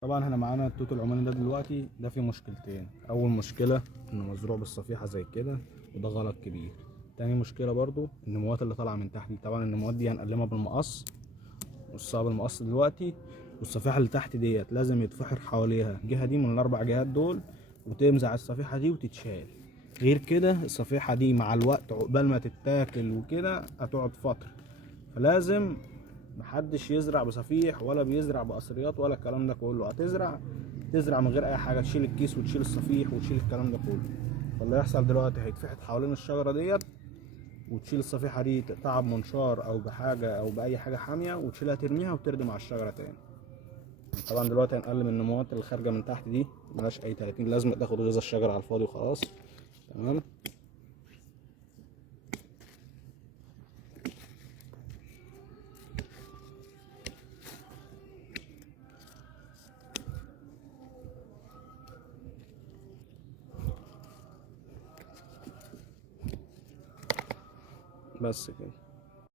طبعا احنا معانا التوت العماني ده دلوقتي، ده فيه مشكلتين. اول مشكله انه مزروع بالصفيحه زي كده، وده غلط كبير. تاني مشكله برضو النموات اللي طالعه من تحت دي. طبعا النموات دي هنقلمها بالمقص، نقصها بالمقص دلوقتي. والصفيحه اللي تحت ديت لازم يتفحر حواليها الجهه دي من الاربع جهات دول، وتمزع الصفيحه دي وتتشال. غير كده الصفيحه دي مع الوقت عقبال ما تتاكل وكده هتقعد فتره. فلازم محدش يزرع بصفيح ولا بيزرع بقصريات ولا الكلام ده كله. هتزرع تزرع من غير اي حاجه، تشيل الكيس وتشيل الصفيح وتشيل الكلام ده كله. فاللي هيحصل دلوقتي هيتفحت حوالين الشجره ديت، وتشيل الصفيحه دي تقطعها بمنشار او بحاجه او باي حاجه حاميه، وتشيلها ترميها وتردم على الشجره تاني. طبعا دلوقتي هنقلم النموات اللي خارجه من تحت دي، ملهاش اي 30 لازمه، تاخد غذاء الشجره على الفاضي وخلاص. تمام. بس كده.